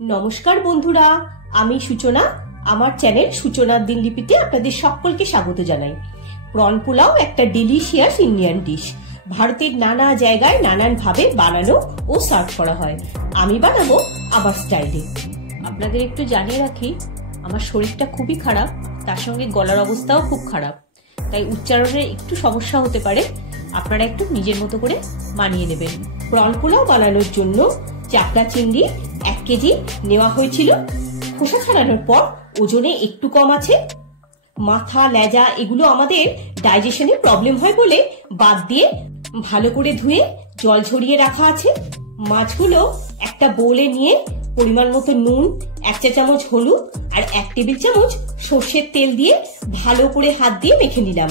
নমস্কার বন্ধুরা, আমি সূচনা। আমার চ্যানেল সূচনার দিনলিপিতে আপনাদের সকলকে স্বাগত জানাই। প্রন পোলাও একটা ডিলিশিয়াস ইন্ডিয়ান ডিশ। ভারতের নানা জায়গায় নানান ভাবে বানানো ও সার্ভ করা হয়। আমি বানাবো আমার স্টাইলে। আপনাদের একটু জানিয়ে রাখি, আমার শরীরটা খুবই খারাপ, তার সঙ্গে গলার অবস্থাও খুব খারাপ, তাই উচ্চারণে একটু সমস্যা হতে পারে। আপনারা একটু নিজের মতো করে মানিয়ে নেবেন। প্রন পোলাও বানানোর জন্য চাকলা চিংড়ি 1 কেজি নেওয়া হয়েছিল। খোসা ছাড়ানোর পর ওজনে একটু কম আছে। মাথা লেজা এগুলো আমাদের ডাইজেশনে প্রবলেম হয় বলে বাদ দিয়ে ভালো করে ধুয়ে জল ঝরিয়ে রাখা আছে। মাছগুলো একটা বোলে নিয়ে পরিমাণ মতো নুন, 1 চা চামচ হলুদ আর 1 টেবিল চামচ সর্ষের তেল দিয়ে ভালো করে হাত দিয়ে মেখে নিলাম।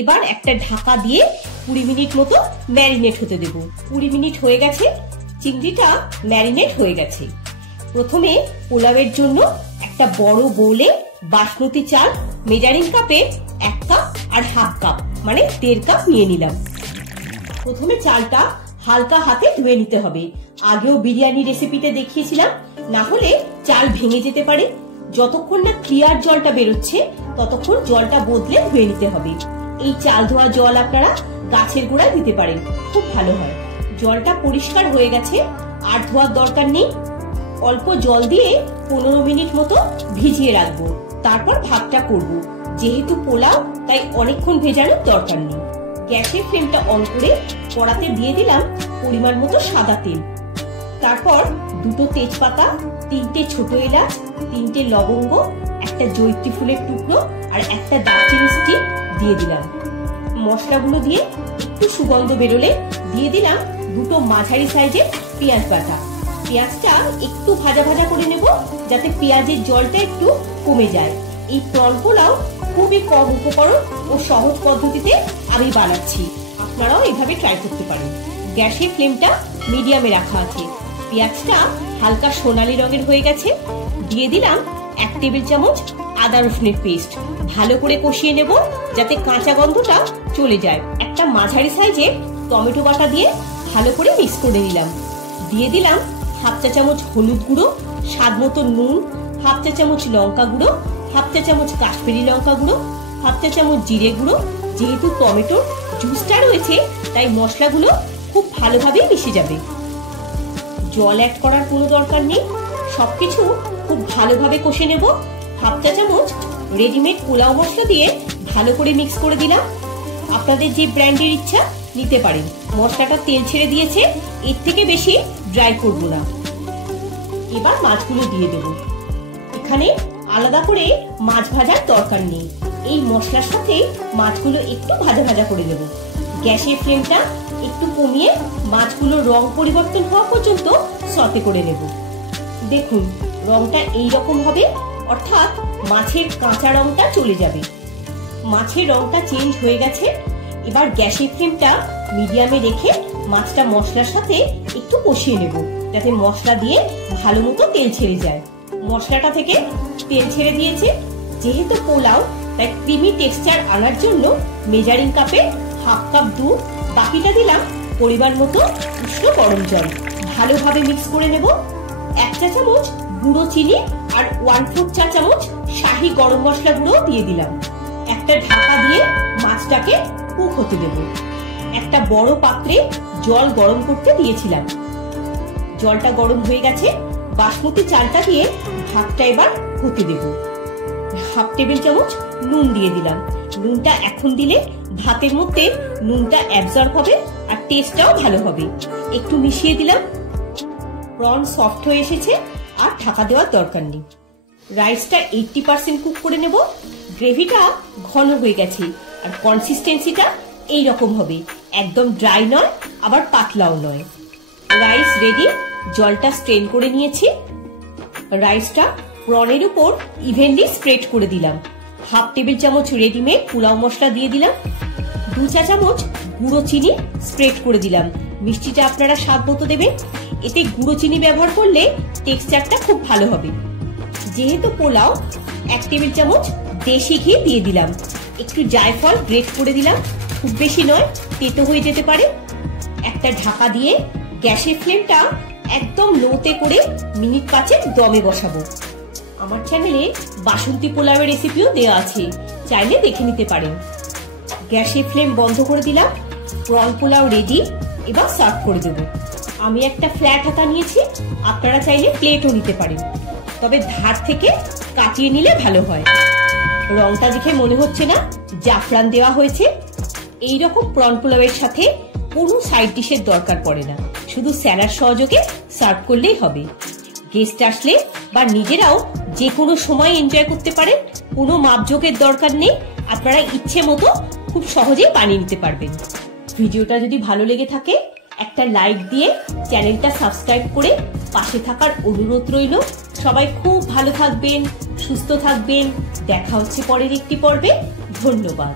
এবার একটা ঢাকা দিয়ে 20 মিনিট মতো ম্যারিনেট হতে দেব। 20 মিনিট হয়ে গেছে, চিংড়িটা ম্যারিনেট হয়ে গেছে। প্রথমে পোলাওয়ের জন্য একটা বড় বোলে বাসমতি চাল মেজারিং কাপে 1 কাপ আর হাফ কাপ মানে 1.5 কাপ নিয়ে নিলাম। প্রথমে চালটা হালকা হাতে ধুয়ে নিতে হবে। আগেও বিরিয়ানি রেসিপিতে দেখিয়েছিলাম, না হলে চাল ভেঙে যেতে পারে। যতক্ষণ না ক্লিয়ার জলটা বেরোচ্ছে ততক্ষণ জলটা বদলে ধুয়ে নিতে হবে। এই চাল ধোয়া জল আপনারা গাছের গোড়ায় দিতে পারেন, খুব ভালো হয়। জলটা পরিষ্কার হয়ে গেছে, আর ধোয়ার দরকার নেই। অল্প জল দিয়ে 15 মিনিট মতো ভিজিয়ে রাখবো, তারপর ভাতটা করব। যেহেতু পোলাও তাই অনেকক্ষণ ভেজানোর দরকার নেই। গ্যাসের ফ্লেমটা অন করে কড়াতে দিয়ে দিলাম পরিমাণ মতো সাদা তেল। তারপর 2টো তেজপাতা, 3টে ছোট এলাচ, 3টে লবঙ্গ, একটা জয়িত্রী ফুলের টুকরো আর একটা দারচিনি স্টিক দিয়ে দিলাম। মশলাগুলো দিয়ে একটু সুগন্ধ বেরোলে দিয়ে দিলাম 2টো মাঝারি সাইজের পেঁয়াজ বাটা। পেঁয়াজটা একটু ভাজা ভাজা করে নেব, যাতে পেঁয়াজের জলটা একটু কমে যায়। এই প্রন পোলাও খুবই কম উপকরণ ও সহজ পদ্ধতিতে আমি বানাচ্ছি, আপনারাও এভাবে ট্রাই করতে পারেন। গ্যাসের ফ্লেমটা মিডিয়ামে রাখা আছে। পেঁয়াজটা হালকা সোনালী রঙের হয়ে গেছে। দিয়ে দিলাম 1 টেবিল চামচ আদা রসুনের পেস্ট। ভালো করে কষিয়ে নেব যাতে কাঁচা গন্ধটা চলে যায়। একটা মাঝারি সাইজের টমেটো বাটা দিয়ে ভালো করে মিক্স করে নিলাম। দিয়ে দিলাম হাফ চা চামচ হলুদ গুঁড়ো, স্বাদ মতো নুন, হাফ চা চামচ লঙ্কা গুঁড়ো, হাফ চা চামচ কাশ্মীরি লঙ্কা গুঁড়ো, হাফ চা চামচ জিরে গুঁড়ো। যেহেতু টমেটোর জুসটা রয়েছে তাই মশলাগুলো খুব ভালোভাবে মিশে যাবে। জল অ্যাড করার কোনো দরকার নেই, সবকিছু খুব ভালোভাবে কষে নেব। হাফ চা চামচ রেডিমেড পোলাও মশলা দিয়ে ভালো করে মিক্স করে দিলাম। আপনাদের যে ব্র্যান্ডের ইচ্ছা নিতে পারেন। মশলাটা তেল ছেড়ে দিয়েছে, এর থেকে বেশি ড্রাই করব না। এবার মাছগুলো দিয়ে দেব। এখানে আলাদা করে মাছ ভাজার দরকার নেই, এই মশলার সাথে মাছগুলো একটু ভাজা ভাজা করে দেব। গ্যাসের ফ্লেমটা একটু কমিয়ে মাছগুলোর রং পরিবর্তন হওয়া পর্যন্ত সতে করে নেব। দেখুন রংটা এই রকম হবে, অর্থাৎ মাছের কাঁচা রংটা চলে যাবে। মাছের রংটা চেঞ্জ হয়ে গেছে। এবার গ্যাসের ফ্লেমটা মিডিয়ামে রেখে মাছটা মশলার সাথে একটু কষিয়ে নেব, যাতে মশলা দিয়ে ভালো মতো তেল ছেড়ে যায়। মশলাটা থেকে তেল ছেড়ে দিয়েছে। যেহেতু পোলাও তাই ক্রিমি টেক্সচার আনার জন্য মেজারিং কাপে হাফ কাপ দুধ, বাকিটা দিলাম পরিমাণ মতো উষ্ণ গরম জল। ভালোভাবে মিক্স করে নেব। 1 চা চামচ গুঁড়ো চিনি আর 1/4 চা চামচ শাহি গরম মশলা গুঁড়ো দিয়ে দিলাম। একটা ঢাকা দিয়ে মাছটাকে কুক হতে দেব। একটা বড় পাত্রে জল গরম করতে দিয়েছিলাম। জলটা গরম হয়ে গেছে। বাসমতি চালটা দিয়ে ভাতটা এবার হতে দেব। হাফ টেবিল চামচ নুন দিয়ে দিলাম। নুনটা এখন দিলে ভাতের মধ্যে নুনটা অ্যাবজর্ব হবে আর টেস্টটাও ভালো হবে। একটু মিশিয়ে দিলাম। প্রন সফট হয়ে এসেছে, আর ঢাকা দেওয়ার দরকার নেই। রাইসটা 80% কুক করে নেব। গ্রেভিটা ঘন হয়ে গেছে আর কনসিস্টেন্সিটা এই রকম হবে, একদম ড্রাই নয় আবার পাতলাও নয়। Rice ready. জলটা স্ট্রেন করে নিয়েছি। রাইসটা প্রনের উপর ইভেনলি স্প্রেড করে দিলাম। হাফ টেবিল চামচ রেডিমেড পোলাও মশলা দিয়ে দিলাম। 2 চা চামচ গুঁড়ো চিনি স্প্রেড করে দিলাম। মিষ্টিটা আপনারা স্বাদ মতো দেবেন। এতে গুঁড়ো চিনি ব্যবহার করলে টেক্সচারটা খুব ভালো হবে। যেহেতু পোলাও 1 টেবিল চামচ দেশি ঘি দিয়ে দিলাম। একটু জায়ফল গ্রেট করে দিলাম, খুব বেশি নয়, তেতো হয়ে যেতে পারে। একটা ঢাকা দিয়ে গ্যাসের ফ্লেমটা একদম লোতে করে মিনিট 5 দমে বসাবো। আমার চ্যানেলে বাসন্তী পোলাওয়ের রেসিপিও দেওয়া আছে, চাইলে দেখে নিতে পারেন। গ্যাসের ফ্লেম বন্ধ করে দিলাম। Prawn pulao ready. এবার সার্ভ করে দেবো। আমি একটা ফ্ল্যাট হাতা নিয়েছি, আপনারা চাইলে প্লেটও নিতে পারেন, তবে ধার থেকে কাটিয়ে নিলে ভালো হয়। রংটা দেখে মনে হচ্ছে না জাফরান দেওয়া হয়েছে? এইরকম প্রন পোলাওয়ের সাথে কোনো সাইড ডিশের দরকার পড়ে না, শুধু স্যালাড সহযোগে সার্ভ করলেই হবে। গেস্ট আসলে বা নিজেরাও যে কোনো সময় এনজয় করতে পারেন। কোনো মাপজোকের দরকার নেই, আপনারা ইচ্ছে মতো খুব সহজেই বানিয়ে নিতে পারবেন। ভিডিওটা যদি ভালো লেগে থাকে একটা লাইক দিয়ে চ্যানেলটা সাবস্ক্রাইব করে পাশে থাকার অনুরোধ রইল। সবাই খুব ভালো থাকবেন, সুস্থ থাকবেন। দেখা হচ্ছে পরের একটি পর্বে। ধন্যবাদ।